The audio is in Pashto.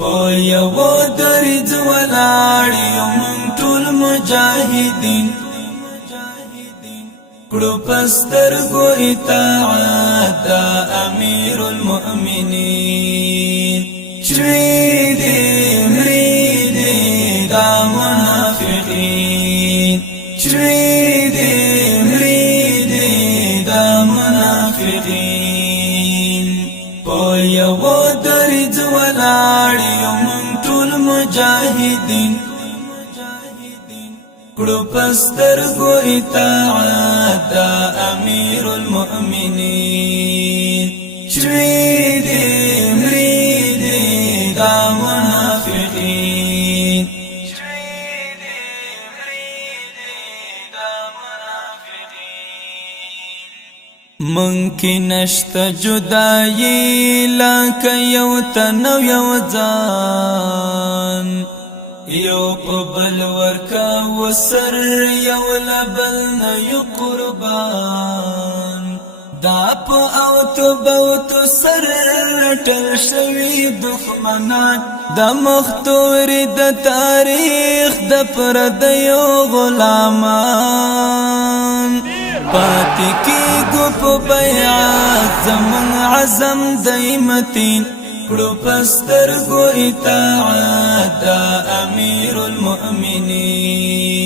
په یو درځ ولاړ یو مونږ ټول مجاهدین کړو پسترګو اطاعت د امیر المؤمنین شوي دي مري دي دا منافقین شوي دي مري دي دا منافقین په یو درځ ولاړ یو مونږ ټول مجاهدین کړو پسترګو اطاعت د امیر المؤمنین شوي دي مري دي دا منافقین ممکن نشت جدائی لکه یو تنو یو ځان یو قبل ورکا وسر یو لبل نه یو قربان دا په او تو بوت سر ټل شوی دښمنان د مختور د تاریخ د پردیو غلامان پاتې کېږو په بیعت زمون عزم دایمتین کړو پسترګو اطاعت د امیر المؤمنین